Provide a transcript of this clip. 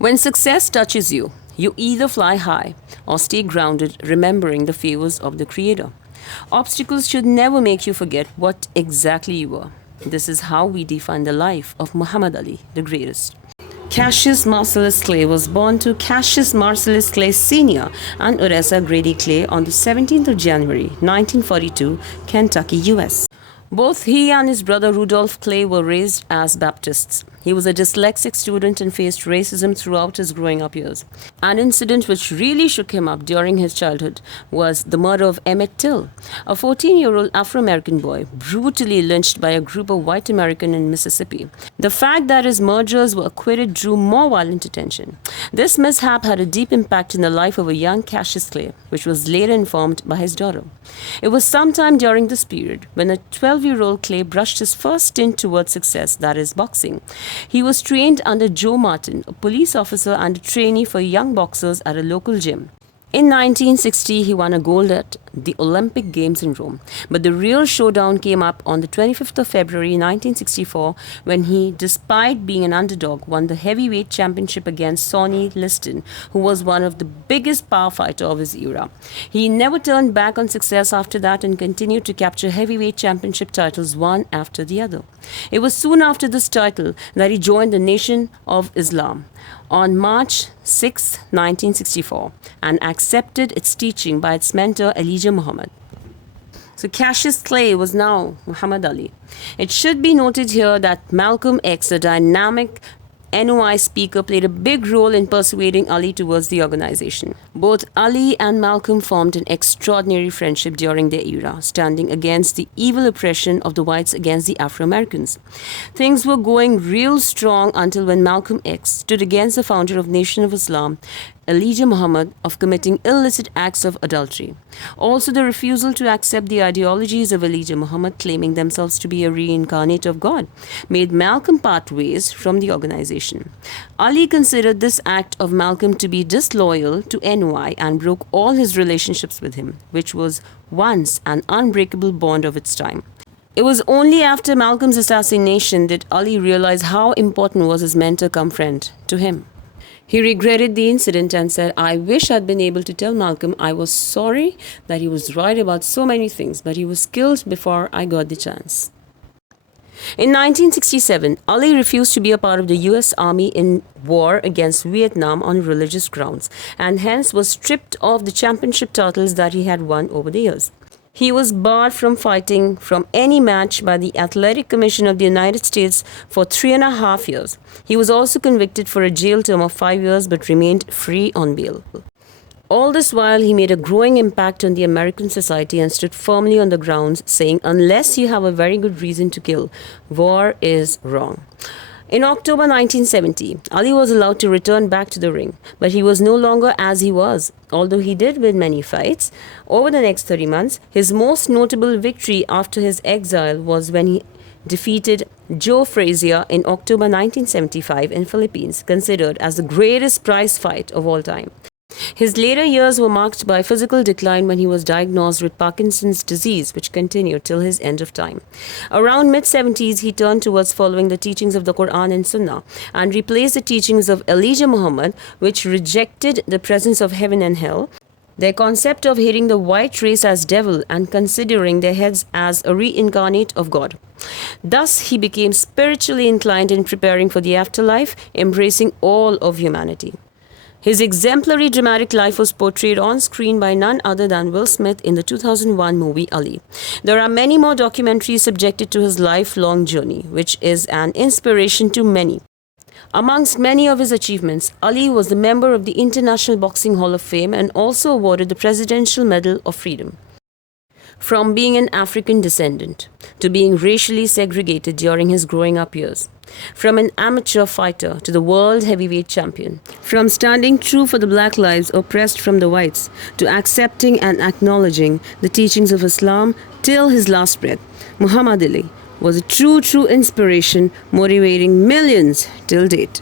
When success touches you, you either fly high or stay grounded, remembering the favors of the Creator. Obstacles should never make you forget what exactly you are. This is how we define the life of Muhammad Ali, the greatest. Cassius Marcellus Clay was born to Cassius Marcellus Clay Sr. and Oressa Grady Clay on the 17th of January, 1942, Kentucky, US. Both he and his brother Rudolph Clay were raised as Baptists. He was a dyslexic student and faced racism throughout his growing up years. An incident which really shook him up during his childhood was the murder of Emmett Till, a 14-year-old Afro-American boy brutally lynched by a group of white Americans in Mississippi. The fact that his murderers were acquitted drew more violent attention. This mishap had a deep impact in the life of a young Cassius Clay, which was later informed by his daughter. It was sometime during this period when a 12-year-old Clay brushed his first stint towards success, that is, boxing. He was trained under Joe Martin, a police officer and a trainee for young boxers at a local gym. In 1960, he won a gold at the Olympic Games in Rome. But the real showdown came up on the 25th of February 1964 when he, despite being an underdog, won the heavyweight championship against Sonny Liston, who was one of the biggest power fighter of his era. He never turned back on success after that and continued to capture heavyweight championship titles one after the other. It was soon after this title that he joined the Nation of Islam on March 6, 1964, and accepted its teaching by its mentor Elijah Muhammad. So Cassius Clay was now Muhammad Ali. It should be noted here that Malcolm X, a dynamic NOI speaker, played a big role in persuading Ali towards the organization. Both Ali and Malcolm formed an extraordinary friendship during their era, standing against the evil oppression of the whites against the Afro-Americans. Things were going real strong until when Malcolm X stood against the founder of Nation of Islam, Elijah Muhammad, of committing illicit acts of adultery. Also, the refusal to accept the ideologies of Elijah Muhammad, claiming themselves to be a reincarnate of God, made Malcolm part ways from the organization. Ali considered this act of Malcolm to be disloyal to NOI and broke all his relationships with him, which was once an unbreakable bond of its time. It was only after Malcolm's assassination that Ali realized how important was his mentor cum friend to him. He regretted the incident and said, "I wish I'd been able to tell Malcolm I was sorry that he was right about so many things, but he was killed before I got the chance." In 1967, Ali refused to be a part of the US Army in war against Vietnam on religious grounds, and hence was stripped of the championship titles that he had won over the years. He was barred from fighting from any match by the Athletic Commission of the United States for 3.5 years. He was also convicted for a jail term of 5 years but remained free on bail. All this while, he made a growing impact on the American society and stood firmly on the grounds, saying, "Unless you have a very good reason to kill, war is wrong." In October 1970, Ali was allowed to return back to the ring, but he was no longer as he was. Although he did win many fights, over the next 30 months, his most notable victory after his exile was when he defeated Joe Frazier in October 1975 in Philippines, considered as the greatest prize fight of all time. His later years were marked by physical decline when he was diagnosed with Parkinson's disease, which continued till his end of time. Around mid-70s, he turned towards following the teachings of the Quran and Sunnah and replaced the teachings of Elijah Muhammad, which rejected the presence of heaven and hell, their concept of hating the white race as devil and considering their heads as a reincarnate of God. Thus, he became spiritually inclined in preparing for the afterlife, embracing all of humanity. His exemplary dramatic life was portrayed on screen by none other than Will Smith in the 2001 movie Ali. There are many more documentaries subjected to his lifelong journey, which is an inspiration to many. Amongst many of his achievements, Ali was a member of the International Boxing Hall of Fame and also awarded the Presidential Medal of Freedom. From being an African descendant to being racially segregated during his growing up years, from an amateur fighter to the world heavyweight champion, from standing true for the black lives oppressed from the whites to accepting and acknowledging the teachings of Islam till his last breath, Muhammad Ali was a true inspiration, motivating millions till date.